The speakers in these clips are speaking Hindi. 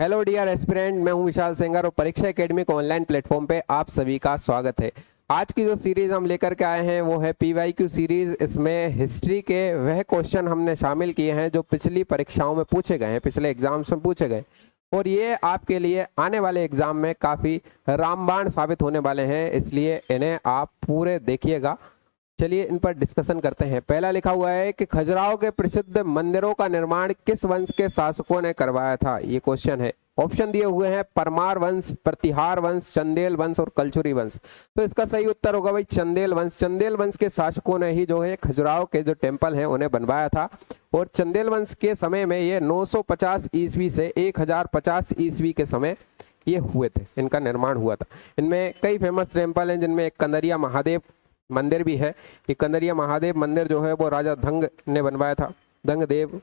हेलो डियर एस्पिरेंट, मैं हूं विशाल सेंगर और परीक्षा एकेडमी के ऑनलाइन प्लेटफॉर्म पे आप सभी का स्वागत है। आज की जो सीरीज हम लेकर के आए हैं वो है पीवाईक्यू सीरीज। इसमें हिस्ट्री के वह क्वेश्चन हमने शामिल किए हैं जो पिछली परीक्षाओं में पूछे गए हैं, पिछले एग्जाम्स में पूछे गए, और ये आपके लिए आने वाले एग्जाम में काफ़ी रामबाण साबित होने वाले हैं, इसलिए इन्हें आप पूरे देखिएगा। चलिए इन पर डिस्कशन करते हैं। पहला लिखा हुआ है कि खजुराहो के प्रसिद्ध मंदिरों का निर्माण किस वंश के शासकों ने करवाया था, ये क्वेश्चन है। ऑप्शन दिए हुए हैं परमार वंश, प्रतिहार वंश, चंदेल वंश और कलचुरी वंश। तो इसका सही उत्तर होगा भाई चंदेल वंश। चंदेल वंश के शासकों ने ही जो है खजुराहो के जो टेम्पल हैं उन्हें बनवाया था, और चंदेल वंश के समय में ये 950 ईस्वी से 1050 ईस्वी के समय ये हुए थे, इनका निर्माण हुआ था। इनमें कई फेमस टेम्पल हैं, जिनमें एक कंदरिया महादेव मंदिर भी है। ये कंदरिया महादेव मंदिर जो है वो राजा धंग ने बनवाया था, धंग देव।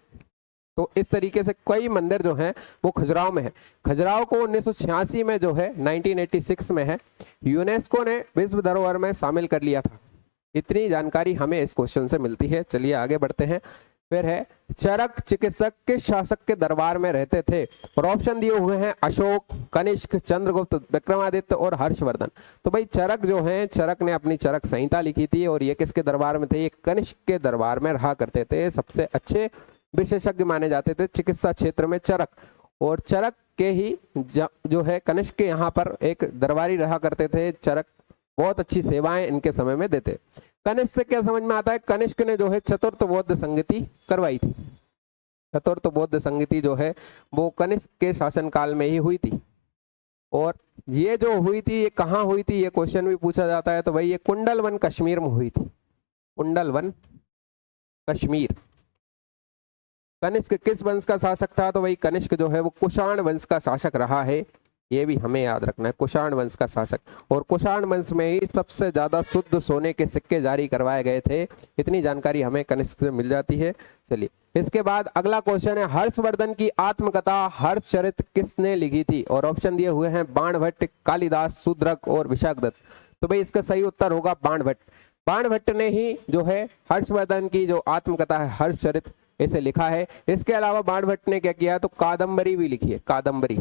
तो इस तरीके से कई मंदिर जो हैं वो खजुराहो में है। खजुराहो को 1986 में जो है 1986 में है यूनेस्को ने विश्व धरोहर में शामिल कर लिया था। इतनी जानकारी हमें इस क्वेश्चन से मिलती है। चलिए आगे बढ़ते हैं। फिर है चरक चिकित्सक किस शासक के दरबार में रहते थे, और ऑप्शन दिए हुए हैं अशोक, कनिष्क, चंद्रगुप्त, विक्रमादित्य और हर्षवर्धन। तो भाई चरक जो है, चरक ने अपनी चरक संहिता लिखी थी, और ये किसके दरबार में थे, ये कनिष्क के दरबार में रहा करते थे। सबसे अच्छे विशेषज्ञ माने जाते थे चिकित्सा क्षेत्र में चरक, और चरक के ही जो है कनिष्क के यहाँ पर एक दरबारी रहा करते थे। चरक बहुत अच्छी सेवाएं इनके समय में देते। कनिष्क से क्या समझ में आता है, कनिष्क ने जो है चतुर्थ बौद्ध संगति करवाई थी। चतुर्थ बौद्ध संगति जो है वो कनिष्क के शासनकाल में ही हुई थी, और ये जो हुई थी ये कहाँ हुई थी, ये क्वेश्चन भी पूछा जाता है। तो भाई ये कुंडलवन कश्मीर में हुई थी, कुंडलवन कश्मीर। कनिष्क किस वंश का शासक था, तो भाई कनिष्क जो है वो कुषाण वंश का शासक रहा है, ये भी हमें याद रखना है, कुषाण वंश का शासक। और कुषाण वंश में ही सबसे ज्यादा शुद्ध सोने के सिक्के जारी करवाए गए थे। इतनी जानकारी हमें कनिष्क से मिल जाती है। चलिए इसके बाद अगला क्वेश्चन है हर्षवर्धन की आत्मकथा हर्षचरित किसने लिखी थी, और ऑप्शन दिए हुए हैं बाणभट्ट, कालिदास, शूद्रक और विशाखदत्त। तो भाई इसका सही उत्तर होगा बाणभट्ट। बाणभट्ट ने ही जो है हर्षवर्धन की जो आत्मकथा है हर्षचरित इसे लिखा है। इसके अलावा बाणभट्ट ने क्या किया, तो कादम्बरी भी लिखी है, कादम्बरी।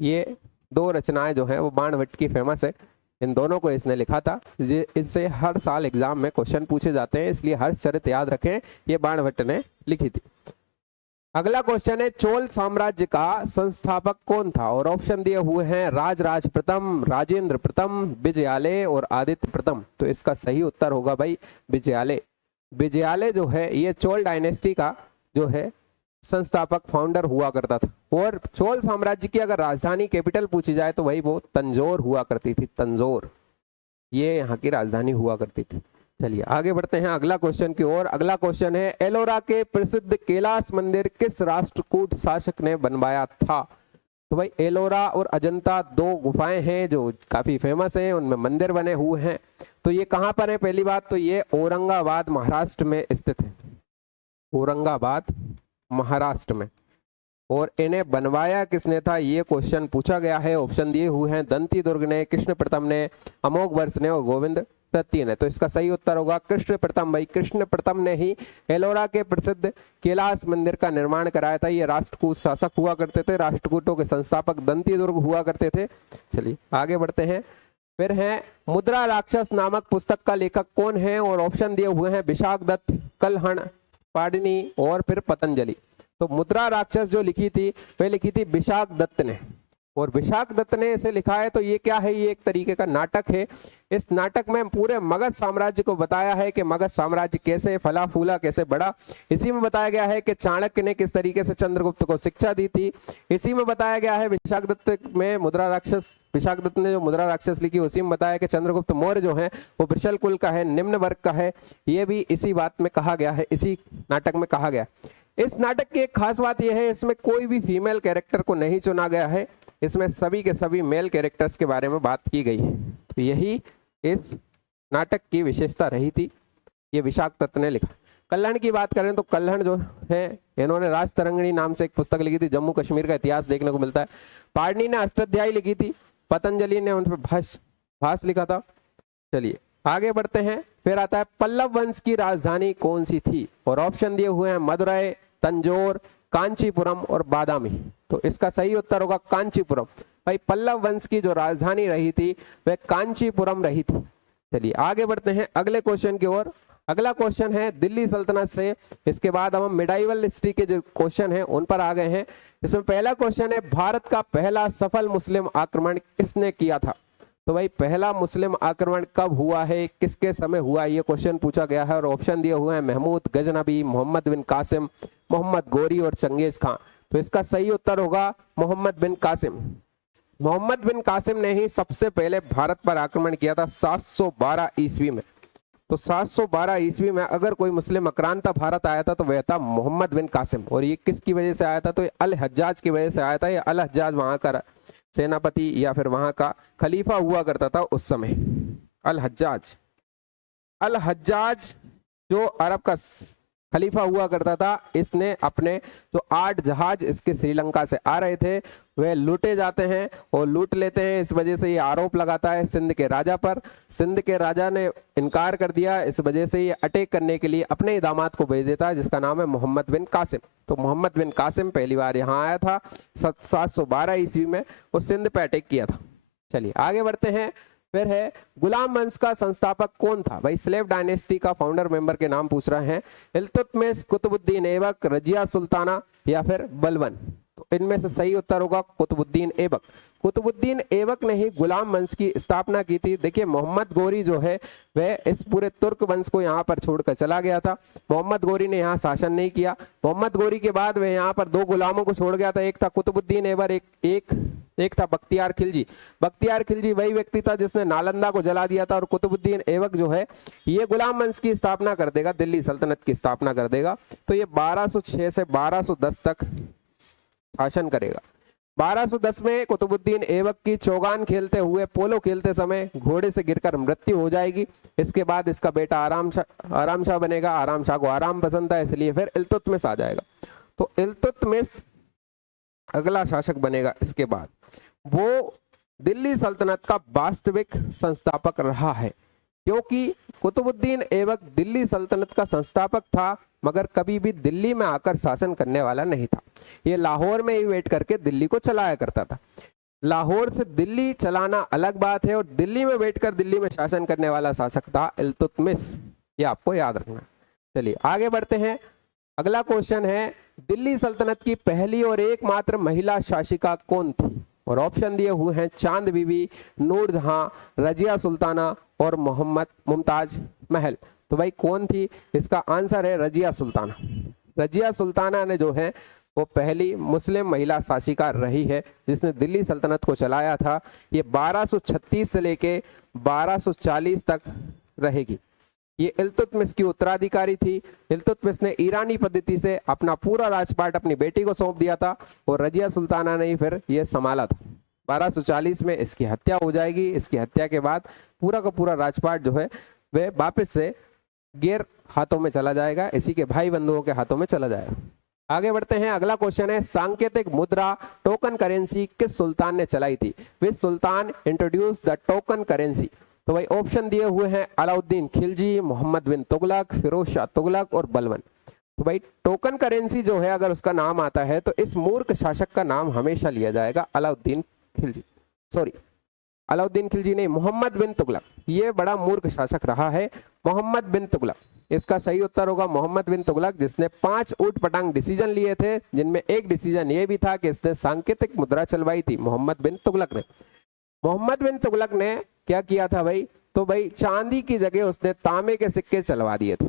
ये दो रचनाएं जो हैं वो बाणभट्ट की फेमस है, इन दोनों को इसने लिखा था। इनसे हर साल एग्जाम में क्वेश्चन पूछे जाते हैं, इसलिए हर्षचरित याद रखें, ये बाणभट्ट ने लिखी थी। अगला क्वेश्चन है चोल साम्राज्य का संस्थापक कौन था, और ऑप्शन दिए हुए हैं राजराज प्रथम, राजेंद्र प्रथम, विजयालय और आदित्य प्रथम। तो इसका सही उत्तर होगा भाई विजयालय। विजयालय जो है ये चोल डायनेस्टी का जो है संस्थापक फाउंडर हुआ करता था। और चोल साम्राज्य की अगर राजधानी कैपिटल पूछी जाए तो वही वो तंजौर हुआ करती थी, तंजौर ये यहाँ की राजधानी हुआ करती थी। चलिए आगे बढ़ते हैं अगला क्वेश्चन की ओर। अगला क्वेश्चन है एलोरा के प्रसिद्ध कैलाश मंदिर किस राष्ट्रकूट शासक ने बनवाया था। तो भाई एलोरा और अजंता दो गुफाएं हैं जो काफी फेमस हैं, उनमें मंदिर बने हुए हैं। तो ये कहाँ पर है, पहली बात तो ये औरंगाबाद महाराष्ट्र में स्थित है, औरंगाबाद महाराष्ट्र में। और इन्हें बनवाया किसने था, ये क्वेश्चन पूछा गया है। ऑप्शन दिए हुए हैं दंती दुर्ग ने, कृष्ण प्रथम ने, अमोघ वर्ष ने और गोविंद तृतीय ने। तो इसका सही उत्तर होगा कृष्ण प्रथम। भाई कृष्ण प्रथम ने ही एलोरा के प्रसिद्ध कैलाश मंदिर का निर्माण कराया था। ये राष्ट्रकूट शासक हुआ करते थे, राष्ट्रकूटों के संस्थापक दंती दुर्ग हुआ करते थे। चलिए आगे बढ़ते हैं। फिर है मुद्रा राक्षस नामक पुस्तक का लेखक कौन है, और ऑप्शन दिए हुए हैं विशाखदत्त, कलहण, पाणिनि और फिर पतंजलि। तो मुद्रा राक्षस जो लिखी थी वह लिखी थी विशाखदत्त ने, और विशाखदत्त ने इसे लिखा है। तो ये क्या है, ये एक तरीके का नाटक है। इस नाटक में पूरे मगध साम्राज्य को बताया है कि मगध साम्राज्य कैसे फला फूला, कैसे बढ़ा। इसी में बताया गया है कि चाणक्य ने किस तरीके से चंद्रगुप्त को शिक्षा दी थी। इसी में बताया गया है विशाखदत्त में मुद्रा राक्षस, विशाखदत्त ने जो मुद्रा राक्षस लिखी उसी में बताया कि चंद्रगुप्त मौर्य जो है वो वृषल कुल का है, निम्न वर्ग का है। ये भी इसी बात में कहा गया है, इसी नाटक में कहा गया। इस नाटक की एक खास बात यह है, इसमें कोई भी फीमेल कैरेक्टर को नहीं चुना गया है, इसमें सभी के सभी मेल कैरेक्टर्स के बारे में बात की गई है। तो यही इस नाटक की विशेषता रही थी। ये विशाखदत्त ने लिखा। कल्हण की बात करें तो कल्हण जो है इन्होंने राजतरंगिणी नाम से एक पुस्तक लिखी थी, जम्मू कश्मीर का इतिहास देखने को मिलता है। पाणिनि ने अष्टाध्यायी लिखी थी, पतंजलि ने उन पर भाष्य लिखा था। चलिए आगे बढ़ते हैं। फिर आता है पल्लव वंश की राजधानी कौन सी थी, और ऑप्शन दिए हुए हैं मदुरै, तंजौर, कांचीपुरम और बादामी। तो इसका सही उत्तर होगा कांचीपुरम। भाई पल्लव वंश की जो राजधानी रही थी वह कांचीपुरम रही थी। चलिए आगे बढ़ते हैं अगले क्वेश्चन की ओर। अगला क्वेश्चन है दिल्ली सल्तनत से, इसके बाद हम मिडाइवल हिस्ट्री के जो क्वेश्चन हैं उन पर आ गए हैं। इसमें पहला क्वेश्चन है भारत का पहला सफल मुस्लिम आक्रमण किसने किया था। तो भाई पहला मुस्लिम आक्रमण कब हुआ है, किसके समय हुआ, ये क्वेश्चन पूछा गया है और ऑप्शन दिए हुए हैं महमूद गजनबी, मोहम्मद बिन कासिम, मोहम्मद गोरी और चंगेज खां। तो इसका सही उत्तर होगा मोहम्मद बिन कासिम। मोहम्मद बिन कासिम ने ही सबसे पहले भारत पर आक्रमण किया था 712 ईस्वी में। तो 712 ईस्वी में अगर कोई मुस्लिम आक्रांता भारत आया था तो वह था मोहम्मद बिन कासिम। और ये किसकी वजह से आया था, तो अल हज्जाज की वजह से आया था। ये अल हज्जाज वहां का सेनापति या फिर वहां का खलीफा हुआ करता था उस समय। अल हज्जाज जो अरब का खलीफा हुआ करता था, इसने अपने जो 8 जहाज इसके श्रीलंका से आ रहे थे वह लूटे जाते हैं और लूट लेते हैं। इस वजह से ये आरोप लगाता है सिंध के राजा पर। सिंध के राजा ने इनकार कर दिया, इस वजह से ये अटैक करने के लिए अपने दामाद को भेज देता है जिसका नाम है मोहम्मद बिन कासिम। तो मोहम्मद बिन कासिम पहली बार यहाँ आया था 712 ईस्वी में, वो सिंध पे अटैक किया था। चलिए आगे बढ़ते हैं। फिर है गुलाम वंश का संस्थापक कौन था। भाई स्लेव डायनेस्टी का फाउंडर मेंबर के नाम पूछ रहे हैं। इल्तुतमिश, कुतुबुद्दीन ऐबक, रजिया सुल्ताना या फिर बलबन। तो इनमें से सही उत्तर होगा कुतुबुद्दीन ऐबक। कुतुबुद्दीन ऐबक ने ही गुलाम वंश की स्थापना की थी। देखिए मोहम्मद गोरी जो है वह इस पूरे तुर्क वंश को यहाँ पर छोड़कर चला गया था। मोहम्मद गोरी ने यहाँ शासन नहीं किया। मोहम्मद गोरी के बाद वह यहाँ पर 2 गुलामों को छोड़ गया था। एक था कुतुबुद्दीन ऐबक, एक था बख्तियार खिलजी। बख्तियार खिलजी वही व्यक्ति था जिसने नालंदा को जला दिया था। और कुतुबुद्दीन ऐबक जो है ये गुलाम वंश की स्थापना कर देगा, दिल्ली सल्तनत की स्थापना कर देगा। तो ये 1206 से 1210 तक शासन करेगा। 1210 में कुतुबुद्दीन ऐबक की चौगान खेलते हुए, पोलो खेलते समय घोड़े से गिरकर मृत्यु हो जाएगी। इसके बाद इसका बेटा आराम शाह बनेगा। आराम शाह को आराम पसंद है इसलिए फिर इल्तुतमिश आ जाएगा। तो इल्तुतमिश अगला शासक बनेगा। इसके बाद वो दिल्ली सल्तनत का वास्तविक संस्थापक रहा है, क्योंकि कुतुबुद्दीन ऐबक दिल्ली सल्तनत का संस्थापक था मगर कभी भी दिल्ली में आकर शासन करने वाला नहीं था। ये लाहौर में ही वेट करके दिल्ली को चलाया करता था। लाहौर से दिल्ली चलाना अलग बात है और दिल्ली में बैठ कर दिल्ली में शासन करने वाला शासक था इल्तुतमिश। ये आपको याद रखना। चलिए आगे बढ़ते हैं। अगला क्वेश्चन है दिल्ली सल्तनत की पहली और एकमात्र महिला शासिका कौन थी। और ऑप्शन दिए हुए हैं चांद बीबी, नूरजहां, रजिया सुल्ताना और मोहम्मद मुमताज महल। तो भाई कौन थी, इसका आंसर है रजिया सुल्ताना। रजिया सुल्ताना ने जो है वो पहली मुस्लिम महिला शासिका रही है जिसने दिल्ली सल्तनत को चलाया था। ये 1236 से लेके 1240 तक रहेगी। ये इल्तुतमिश की उत्तराधिकारी थी। इल्तुतमिश ने ईरानी पद्धति से अपना पूरा राजपाट अपनी बेटी को सौंप दिया था और रजिया सुल्ताना ने ही फिर ये संभाला था। 1240 में इसकी हत्या हो जाएगी। इसकी हत्या के बाद पूरा का पूरा राजपाट जो है वह वापस से गैर हाथों में चला जाएगा, इसी के भाई बंधुओं के हाथों में चला जाएगा। आगे बढ़ते हैं। अगला क्वेश्चन है सांकेतिक मुद्रा टोकन करेंसी किस सुल्तान ने चलाई थी। विच सुल्तान इंट्रोड्यूस द टोकन करेंसी। तो भाई ऑप्शन दिए हुए हैं अलाउद्दीन खिलजी, मोहम्मद बिन तुगलक, फिरोज शाह तुगलक और बलबन। तो भाई टोकन करेंसी जो है अगर उसका नाम आता है तो इस मूर्ख शासक का नाम हमेशा लिया जाएगा अलाउद्दीन खिलजी। सॉरी अलाउद्दीन खिलजी नहीं, मोहम्मद बिन तुगलक। ये बड़ा मूर्ख शासक रहा है मोहम्मद बिन तुगलक। इसका सही उत्तर होगा मोहम्मद बिन तुगलक, जिसने 5 ऊट पटांग डिसीजन लिए थे, जिनमें एक डिसीजन ये भी था कि इसने सांकेतिक मुद्रा चलवाई थी मोहम्मद बिन तुगलक ने। मोहम्मद बिन तुगलक ने क्या किया था भाई, तो भाई चांदी की जगह उसने तांबे के सिक्के चलवा दिए थे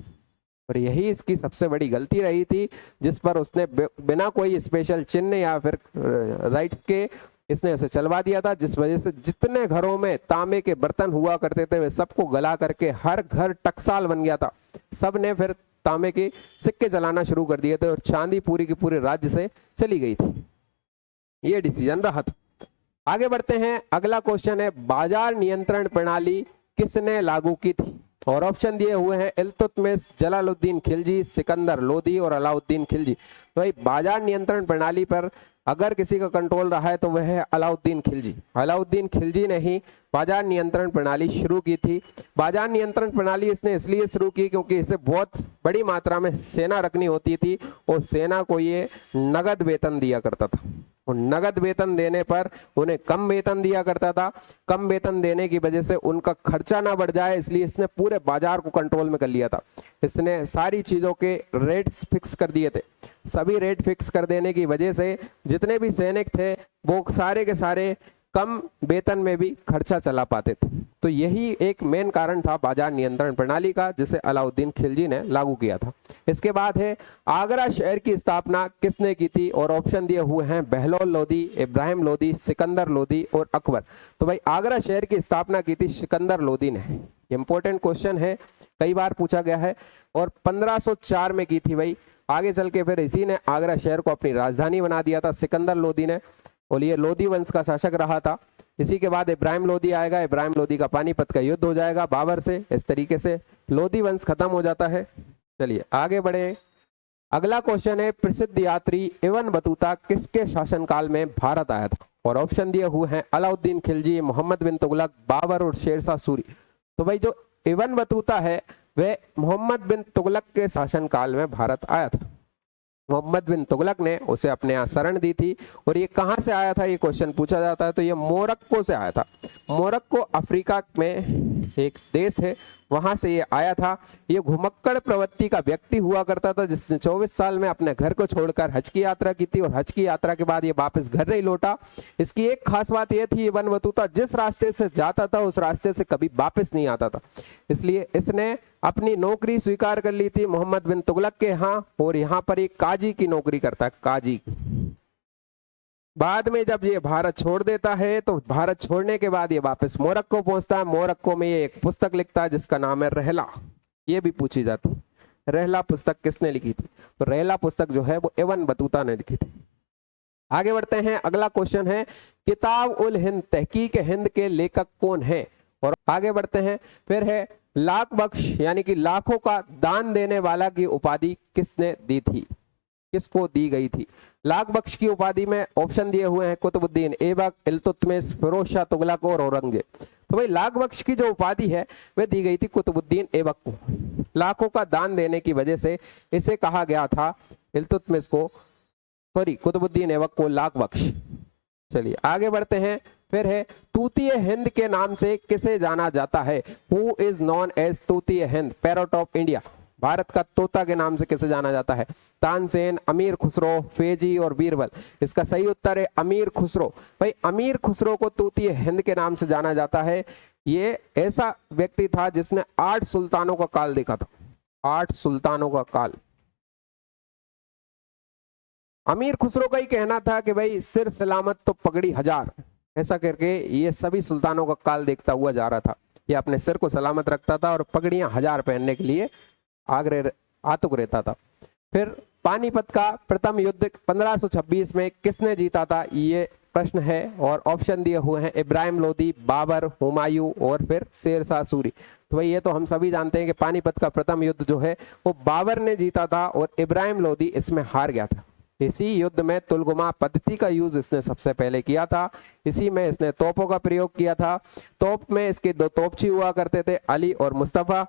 और यही इसकी सबसे बड़ी गलती रही थी, जिस पर उसने बिना कोई स्पेशल चिन्ह या फिर राइट्स के इसने उसे चलवा दिया था, जिस वजह से जितने घरों में तांबे के बर्तन हुआ करते थे वे सबको गला करके हर घर टकसाल बन गया था। सब ने फिर तांबे के सिक्के चलाना शुरू कर दिए थे और चांदी पूरी की पूरे राज्य से चली गई थी। ये डिसीजन रहा था। आगे बढ़ते हैं। अगला क्वेश्चन है बाजार नियंत्रण प्रणाली किसने लागू की थी। और ऑप्शन दिए हुए हैं इल्तुतमिश, जलालुद्दीन खिलजी, सिकंदर लोदी और अलाउद्दीन खिलजी। तो भाई बाजार नियंत्रण प्रणाली पर अगर किसी का कंट्रोल रहा है तो वह है अलाउद्दीन खिलजी। अलाउद्दीन खिलजी ने ही बाजार नियंत्रण प्रणाली शुरू की थी। बाजार नियंत्रण प्रणाली इसने इसलिए शुरू की क्योंकि इसे बहुत बड़ी मात्रा में सेना रखनी होती थी और सेना को ये नगद वेतन दिया करता था और नगद वेतन देने पर उन्हें कम वेतन दिया करता था। कम वेतन देने की वजह से उनका खर्चा ना बढ़ जाए इसलिए इसने पूरे बाजार को कंट्रोल में कर लिया था। इसने सारी चीजों के रेट्स फिक्स कर दिए थे। सभी रेट फिक्स कर देने की वजह से जितने भी सैनिक थे वो सारे के सारे कम वेतन में भी खर्चा चला पाते थे। तो यही एक मेन कारण था बाजार नियंत्रण प्रणाली का जिसे अलाउद्दीन खिलजी ने लागू किया था। इसके बाद है आगरा शहर की स्थापना किसने की थी और ऑप्शन दिए हुए हैं बहलोल लोदी, इब्राहिम लोदी, सिकंदर लोदी और अकबर। तो भाई आगरा शहर की स्थापना की थी सिकंदर लोदी ने। इंपॉर्टेंट क्वेश्चन है, कई बार पूछा गया है और 1504 में की थी भाई। आगे चल के फिर इसी ने आगरा शहर को अपनी राजधानी बना दिया था सिकंदर लोदी ने और ये लोदी वंश का शासक रहा था। इसी के बाद इब्राहिम लोदी आएगा, इब्राहिम लोदी का पानीपत का युद्ध हो जाएगा बाबर से। इस तरीके से लोदी वंश खत्म हो जाता है। चलिए आगे बढ़े। अगला क्वेश्चन है प्रसिद्ध यात्री इब्न बतूता किसके शासनकाल में भारत आया था और ऑप्शन दिए हुए हैं अलाउद्दीन खिलजी, मोहम्मद बिन तुगलक, बाबर और शेरशाह सूरी। तो भाई जो इब्न बतूता है वह मोहम्मद बिन तुगलक के शासनकाल में भारत आया था। मोहम्मद बिन तुगलक ने उसे अपने यहाँ शरण दी थी और ये कहाँ से आया था ये क्वेश्चन पूछा जाता है तो ये मोरक्को से आया था। मोरक्को अफ्रीका में एक देश है, वहां से ये आया था। ये घुमक्कड़ प्रवृत्ति का व्यक्ति हुआ करता था जिसने 24 साल में अपने घर को छोड़कर हज की यात्रा की थी और हज की यात्रा के बाद ये वापस घर नहीं लौटा। इसकी एक खास बात ये थी इब्न बतूता जिस रास्ते से जाता था उस रास्ते से कभी वापस नहीं आता था, इसलिए इसने अपनी नौकरी स्वीकार कर ली थी मोहम्मद बिन तुगलक के यहाँ और यहाँ पर एक काजी की नौकरी करता है, काजी। बाद में जब ये भारत छोड़ देता है तो भारत छोड़ने के बाद ये वापस मोरक्को पहुंचता है। मोरक्को में ये एक पुस्तक लिखता है जिसका नाम है रहला। ये भी पूछी जाती है, रहला पुस्तक किसने लिखी थी? तो रहला पुस्तक जो है वो इब्न बतूता ने लिखी थी। आगे बढ़ते हैं, अगला क्वेश्चन है किताब उल हिंद तहकीक हिंद के लेखक कौन है? और आगे बढ़ते हैं, फिर है लाख बख्श यानी कि लाखों का दान देने वाला की उपाधि किसने दी थी, किसको दी गई थी? लाख बख्श की उपाधि में ऑप्शन दिए हुए हैं कुतुबुद्दीन ऐबक, इल्तुतमिश, फिरोज शाह तुगलक और औरंगजेब। तो भाई लाख बख्श की जो उपाधि है वह दी गई थी कुतुबुद्दीन ऐबक को। लाखों का दान देने की वजह से इसे कहा गया था इल्तुतमिश को, सॉरी कुतुबुद्दीन ऐबक को लाख बख्श। चलिए आगे बढ़ते हैं, फिर है तूतीय हिंद के नाम से किसे जाना जाता है? Who is known as Tutiya Hind, parrot of India? भारत का तोता के नाम से किसे जाना जाता है? तानसेन, अमीर खुसरो, फेजी और बीरबल। इसका सही उत्तर है अमीर खुसरो। भाई अमीर खुसरो को तूतीय हिंद के नाम से जाना जाता है। ये ऐसा व्यक्ति था जिसने 8 सुल्तानों का काल देखा था, 8 सुल्तानों का काल। अमीर खुसरो का ही कहना था कि भाई सिर सलामत तो पगड़ी हजार, ऐसा करके ये सभी सुल्तानों का काल देखता हुआ जा रहा था। ये अपने सिर को सलामत रखता था और पगड़ियां 1000 पहनने के लिए आग्रह आतुक रहता था। फिर पानीपत का प्रथम युद्ध 1526 में किसने जीता था, ये प्रश्न है और ऑप्शन दिए हुए हैं इब्राहिम लोदी, बाबर, हुमायूं और फिर शेरशाह सूरी। तो भाई ये तो हम सभी जानते हैं कि पानीपत का प्रथम युद्ध जो है वो बाबर ने जीता था और इब्राहिम लोदी इसमें हार गया था। इसी युद्ध में तुलगुमा पद्धति का यूज इसने सबसे पहले किया था। इसी में इसने तोपों का प्रयोग किया था। तोप में इसके 2 तोपची हुआ करते थे, अली और मुस्तफा।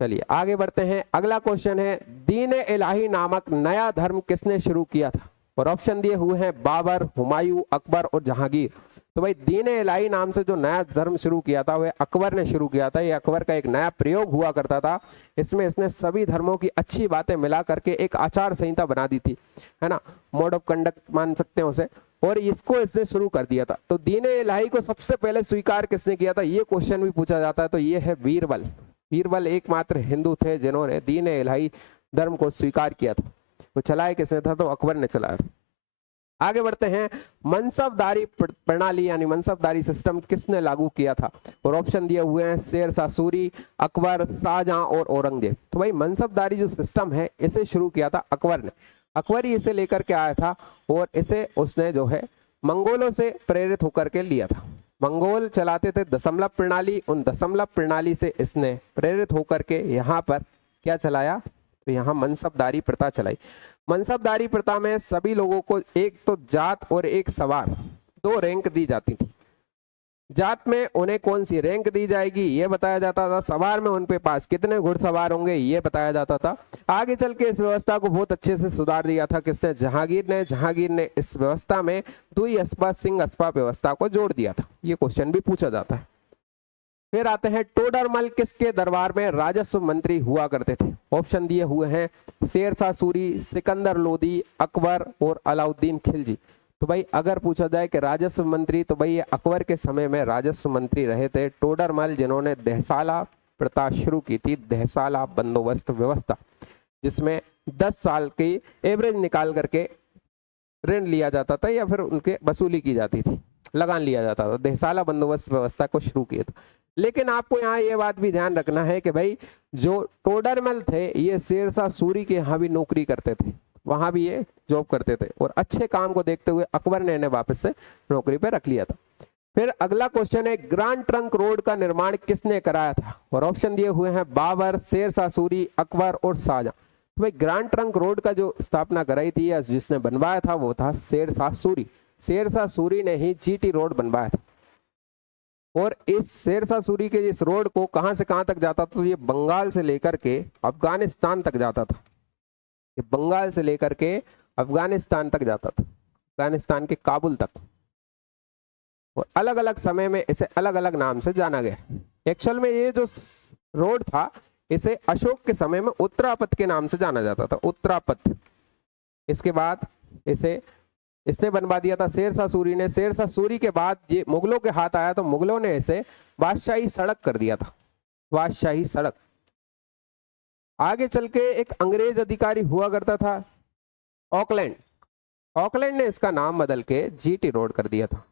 चलिए आगे बढ़ते हैं, अगला क्वेश्चन है दीन इलाही नामक नया धर्म किसने शुरू किया था? और ऑप्शन दिए हुए हैं बाबर, हुमायूं, अकबर और जहांगीर। तो भाई दीन इलाही नाम से जो नया धर्म शुरू किया था वह अकबर ने शुरू किया था। ये अकबर का एक नया प्रयोग हुआ करता था। इसमें इसने सभी धर्मों की अच्छी बातें मिला करके एक आचार संहिता बना दी थी, है ना, मोड ऑफ कंडक्ट मान सकते हैं उसे, और इसको इसने शुरू कर दिया था। तो दीन इलाही को सबसे पहले स्वीकार किसने किया था, ये क्वेश्चन भी पूछा जाता है। तो ये है बीरबल। बीरबल एकमात्र हिंदू थे जिन्होंने दीन इलाही धर्म को स्वीकार किया था। वो चलाया किसने था? तो अकबर ने चलाया था। आगे बढ़ते हैं, मनसबदारी प्रणाली यानी मनसबदारी सिस्टम किसने लागू किया था? और ऑप्शन दिए हुए हैं शेरशाह सूरी, अकबर, शाहजहां और औरंगजेब। तो भाई मनसबदारी जो सिस्टम है इसे शुरू किया था अकबर ने। अकबर ही इसे लेकर के आया था और इसे उसने जो है मंगोलों से प्रेरित होकर के लिया था। मंगोल चलाते थे दशमलव प्रणाली, उन दशमलव प्रणाली से इसने प्रेरित होकर के यहाँ पर क्या चलाया, तो यहाँ मनसबदारी प्रथा चलाई। मनसबदारी प्रथा में सभी लोगों को एक तो जात और एक सवार, दो रैंक दी जाती थी। जात में उन्हें कौन सी रैंक दी जाएगी ये बताया जाता था, सवार में उनके पास कितने घुड़सवार होंगे ये बताया जाता था। आगे चल के इस व्यवस्था को बहुत अच्छे से सुधार दिया था किसने, जहांगीर ने इस व्यवस्था में दुई अस्पा सिंह अस्पा व्यवस्था को जोड़ दिया था। ये क्वेश्चन भी पूछा जाता है। फिर आते हैं टोडरमल किसके दरबार में राजस्व मंत्री हुआ करते थे। ऑप्शन दिए हुए हैं शेरशाह सूरी, सिकंदर लोदी, अकबर और अलाउद्दीन खिलजी। तो भाई अगर पूछा जाए कि राजस्व मंत्री, तो भाई ये अकबर के समय में राजस्व मंत्री रहे थे टोडरमल, जिन्होंने देहसाला प्रथा शुरू की थी, देहसाला बंदोबस्त व्यवस्था, जिसमें 10 साल की एवरेज निकाल करके ऋण लिया जाता था या फिर उनके वसूली की जाती थी, लगान लिया जाता था। देहसाला बंदोबस्त व्यवस्था को शुरू किया था। लेकिन आपको यहाँ ये बात भी ध्यान रखना है कि भाई जो टोडरमल थे ये शेरशाह सूरी के यहाँ भी नौकरी करते थे, वहां भी ये जॉब करते थे और अच्छे काम को देखते हुए अकबर ने इन्हें वापस से नौकरी पे रख लिया था। फिर अगला क्वेश्चन है ग्रांड ट्रंक रोड का निर्माण किसने कराया था, और ऑप्शन दिए हुए हैं बाबर, शेरशाह सूरी, अकबर और शाहजहां। तो भाई ग्रांड ट्रंक रोड का जो स्थापना कराई थी या जिसने बनवाया था वो था शेरशाह सूरी। शेरशाह सूरी ने ही जीटी रोड बनवाया था। और इस शेरशाह सूरी के इस रोड को कहां से कहां तक जाता था, तो ये बंगाल से लेकर के अफगानिस्तान तक जाता था। ये बंगाल से लेकर के अफगानिस्तान तक जाता था, अफगानिस्तान के काबुल तक। और अलग अलग समय में इसे अलग अलग नाम से जाना गया। एक्चुअल में ये जो रोड था इसे अशोक के समय में उत्तरापथ के नाम से जाना जाता था, उत्तरापथ। इसके बाद इसने बनवा दिया था शेरशाह सूरी ने। शेरशाह सूरी के बाद ये मुगलों के हाथ आया तो मुगलों ने इसे बादशाही सड़क कर दिया था, बादशाही सड़क। आगे चल के एक अंग्रेज अधिकारी हुआ करता था ऑकलैंड, ऑकलैंड ने इसका नाम बदल के जीटी रोड कर दिया था।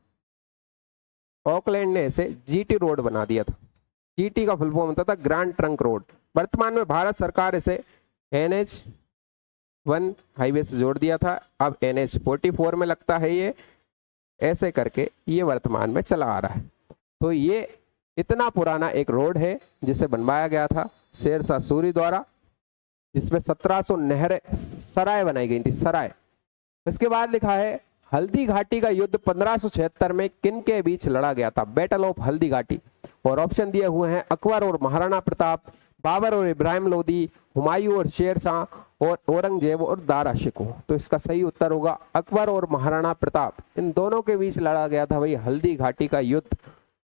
ऑकलैंड ने इसे जीटी रोड बना दिया था। जीटी का फुल फॉर्म होता था ग्रैंड ट्रंक रोड। वर्तमान में भारत सरकार इसे NH1 हाईवे से जोड़ दिया था, अब NH44 में लगता है ये, ऐसे करके ये वर्तमान में चला आ रहा है। तो ये इतना पुराना एक रोड है जिसे बनवाया गया था शेरशाह सूरी द्वारा, जिसमें 1700 नहरें सराय बनाई गई थी, सराय। इसके बाद लिखा है हल्दी घाटी का युद्ध 1576 में किन के बीच लड़ा गया था, बैटल ऑफ हल्दी घाटी। और ऑप्शन दिए हुए हैं अकबर और महाराणा प्रताप, बाबर और इब्राहिम लोदी, हुमायूं और शेरशाह और औरंगजेब और दारा शिकोह। तो इसका सही उत्तर होगा अकबर और महाराणा प्रताप, इन दोनों के बीच लड़ा गया था भाई हल्दी घाटी का युद्ध,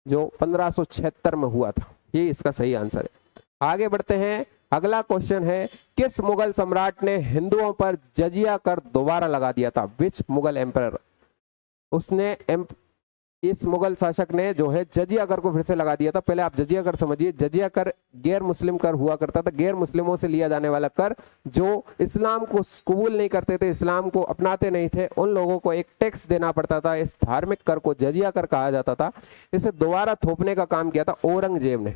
जो 1576 में हुआ था। ये इसका सही आंसर है। आगे बढ़ते हैं। अगला क्वेश्चन है किस मुगल सम्राट ने हिंदुओं पर जजिया कर दोबारा लगा दिया था, विच मुगल एम्परर। उसने इस मुगल शासक ने जो है जजिया कर को फिर से लगा दिया था। पहले आप जजिया कर समझिए, जजिया कर गैर मुस्लिम कर हुआ करता था, गैर मुस्लिमों से लिया जाने वाला कर, जो इस्लाम को कबूल नहीं करते थे, इस्लाम को अपनाते नहीं थे, उन लोगों को एक टैक्स देना पड़ता था। इस धार्मिक कर को जजिया कर कहा जाता था। इसे दोबारा थोपने का काम किया था औरंगजेब ने।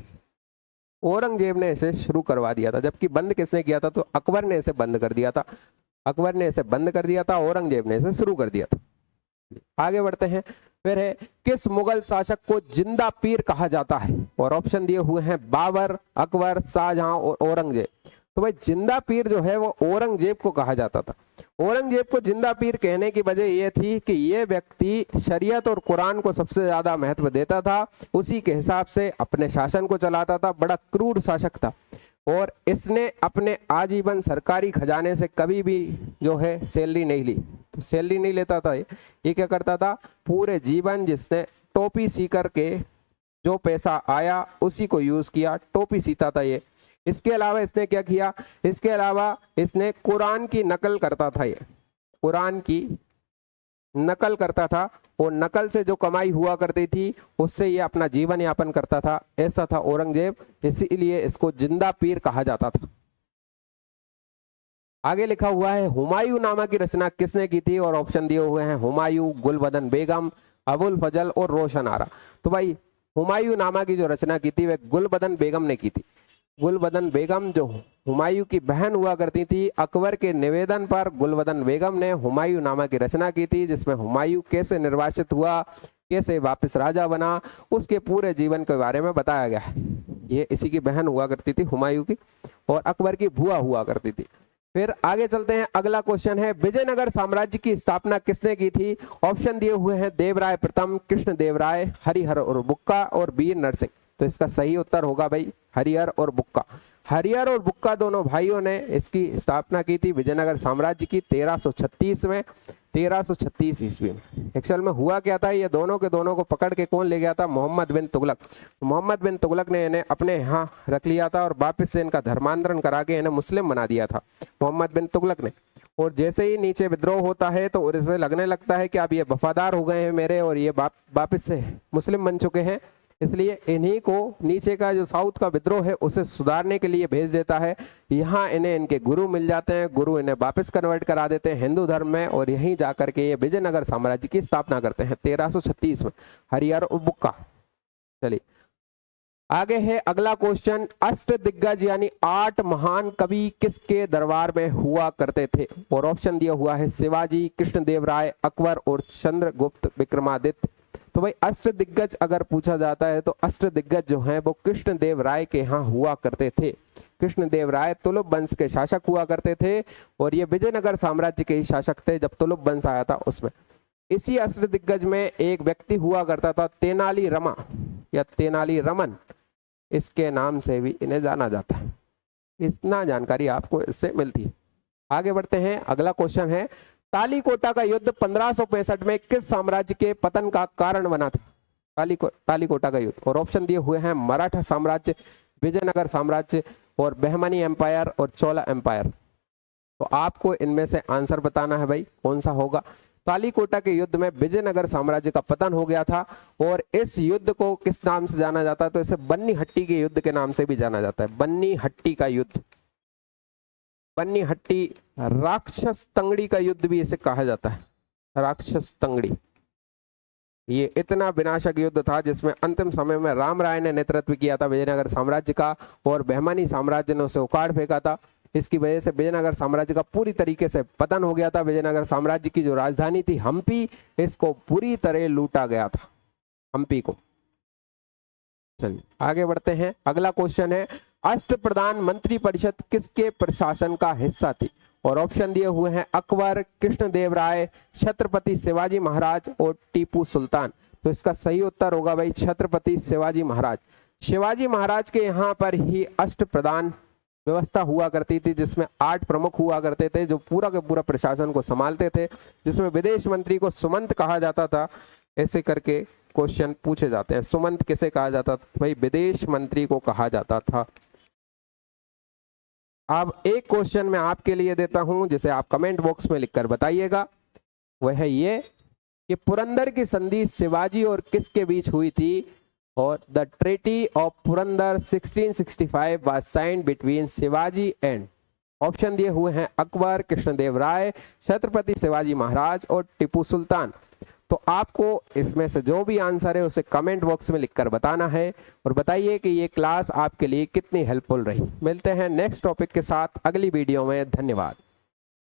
औरंगजेब ने इसे शुरू करवा दिया था, जबकि बंद किसने किया था, तो अकबर ने इसे बंद कर दिया था। अकबर ने इसे बंद कर दिया था, औरंगजेब ने इसे शुरू कर दिया था। आगे बढ़ते हैं। फिर है किस मुगल शासक को जिंदा पीर कहा जाता है, और ऑप्शन दिए हुए हैं बाबर, अकबर, शाहजहां और औरंगजेब। तो भाई जिंदा पीर जो है वो औरंगजेब को कहा जाता था। औरंगजेब को जिंदा पीर कहने की वजह यह थी कि ये व्यक्ति शरीयत और कुरान को सबसे ज्यादा महत्व देता था, उसी के हिसाब से अपने शासन को चलाता था, बड़ा क्रूर शासक था। और इसने अपने आजीवन सरकारी खजाने से कभी भी जो है सैलरी नहीं ली, तो सैलरी नहीं लेता था। ये क्या करता था, पूरे जीवन जिसने टोपी सी करके जो पैसा आया उसी को यूज किया, टोपी सीता था ये। इसके अलावा इसने क्या किया, इसके अलावा इसने कुरान की नकल करता था, ये कुरान की नकल करता था, और नकल से जो कमाई हुआ करती थी उससे ये अपना जीवन यापन करता था। ऐसा था औरंगजेब, इसीलिए इसको जिंदा पीर कहा जाता था। आगे लिखा हुआ है हुमायूं नामा की रचना किसने की थी, और ऑप्शन दिए हुए हैं हुमायूं, गुलबदन बेगम, अबुल फजल और रोशन आरा। तो भाई हुमायूं नामा की जो रचना की थी वह गुलबदन बेगम ने की थी। गुलबदन बेगम जो हुमायूं की बहन हुआ करती थी, अकबर के निवेदन पर गुलबदन बेगम ने हुमायूं नामा की रचना की थी, जिसमें हुमायूं कैसे निर्वासित हुआ, कैसे वापस राजा बना, उसके पूरे जीवन के बारे में बताया गया है। ये इसी की बहन हुआ करती थी हुमायूं की, और अकबर की बुआ हुआ करती थी। फिर आगे चलते हैं, अगला क्वेश्चन है विजयनगर साम्राज्य की स्थापना किसने की थी? ऑप्शन दिए हुए हैं देवराय प्रथम, कृष्ण देवराय, हरिहर और बुक्का और वीर नरसिंह। तो इसका सही उत्तर होगा भाई हरिहर और बुक्का। हरिहर और बुक्का दोनों भाइयों ने इसकी स्थापना की थी विजयनगर साम्राज्य की 1336 में, 1336 ईस्वी में। एक्चुअल में हुआ क्या था, ये दोनों के दोनों को पकड़ के कौन ले गया था? मोहम्मद बिन तुगलक। मोहम्मद बिन तुगलक ने इन्हें अपने यहाँ रख लिया था और वापस से इनका धर्मांतरण करा के इन्हें मुस्लिम बना दिया था मोहम्मद बिन तुगलक ने। और जैसे ही नीचे विद्रोह होता है तो उसे लगने लगता है कि अब ये वफादार हो गए हैं मेरे और ये वापस से मुस्लिम बन चुके हैं, इसलिए इन्हीं को नीचे का जो साउथ का विद्रोह है उसे सुधारने के लिए भेज देता है। यहाँ इन्हें इनके गुरु मिल जाते हैं, गुरु इन्हें वापस कन्वर्ट करा देते हैं हिंदू धर्म में, और यहीं जाकर के ये विजयनगर साम्राज्य की स्थापना करते हैं 1336 में, हरिहर और बुक्का। चलिए आगे है अगला क्वेश्चन, अष्टदिग्गज यानी 8 महान कवि किसके दरबार में हुआ करते थे? और ऑप्शन दिया हुआ है शिवाजी, कृष्णदेवराय, अकबर और चंद्रगुप्त विक्रमादित्य। तो भाई अष्टदिग्गज अगर पूछा जाता है तो अष्टदिग्गज जो हैं वो कृष्णदेवराय के यहाँ हुआ करते थे। कृष्णदेवराय तुलुप वंश के शासक हुआ करते थे और ये विजयनगर साम्राज्य के ही शासक थे जब तुलुप वंश आया था उसमें। इसी अष्टदिग्गज में एक व्यक्ति हुआ करता था तेनाली रमा या तेनाली रमन, इसके नाम से भी इन्हें जाना जाता है। इतना जानकारी आपको इससे मिलती है। आगे बढ़ते हैं, अगला क्वेश्चन है तालीकोटा का युद्ध 1565 में किस साम्राज्य के पतन का कारण बना था? तालीकोटा का युद्ध। और ऑप्शन दिए हुए हैं मराठा साम्राज्य, विजयनगर साम्राज्य और बहमनी एम्पायर और चोला एम्पायर। तो आपको इनमें से आंसर बताना है भाई कौन सा होगा। तालीकोटा के युद्ध में विजयनगर साम्राज्य का पतन हो गया था और इस युद्ध को किस नाम से जाना जाता है? तो इसे बन्नी हट्टी के युद्ध के नाम से भी जाना जाता है। बन्नी हट्टी का युद्ध, बन्नी हट्टी, राक्षस तंगड़ी का युद्ध भी इसे कहा जाता है, राक्षस तंगड़ी। ये इतना विनाशक युद्ध था जिसमें अंतिम समय में राम राय ने नेतृत्व किया था विजयनगर साम्राज्य का और बहमनी साम्राज्य ने उसे उखाड़ फेंका था। इसकी वजह से विजयनगर साम्राज्य का पूरी तरीके से पतन हो गया था। विजयनगर साम्राज्य की जो राजधानी थी हम्पी, इसको पूरी तरह लूटा गया था, हम्पी को। चलिए आगे बढ़ते हैं, अगला क्वेश्चन है अष्टप्रधान मंत्री परिषद किसके प्रशासन का हिस्सा थी? और ऑप्शन दिए हुए हैं अकबर, कृष्णदेवराय, छत्रपति शिवाजी महाराज और टीपू सुल्तान। तो इसका सही उत्तर होगा भाई छत्रपति शिवाजी महाराज। शिवाजी महाराज के यहाँ पर ही अष्टप्रधान व्यवस्था हुआ करती थी जिसमें 8 प्रमुख हुआ करते थे जो पूरा के पूरा प्रशासन को संभालते थे, जिसमें विदेश मंत्री को सुमंत कहा जाता था। ऐसे करके क्वेश्चन पूछे जाते हैं। सुमंत किसे कहा जाता था? भाई विदेश मंत्री को कहा जाता था। अब एक क्वेश्चन मैं आपके लिए देता हूं जिसे आप कमेंट बॉक्स में लिखकर बताइएगा, वह है ये कि पुरंदर की संधि शिवाजी और किसके बीच हुई थी? और the treaty of Purandar 1665 was signed between Shivaji and, option दिए हुए हैं अकबर, कृष्णदेवराय, छत्रपति शिवाजी महाराज और टीपू सुल्तान। तो आपको इसमें से जो भी आंसर है उसे कमेंट बॉक्स में लिखकर बताना है और बताइए कि ये क्लास आपके लिए कितनी हेल्पफुल रही। मिलते हैं नेक्स्ट टॉपिक के साथ अगली वीडियो में। धन्यवाद।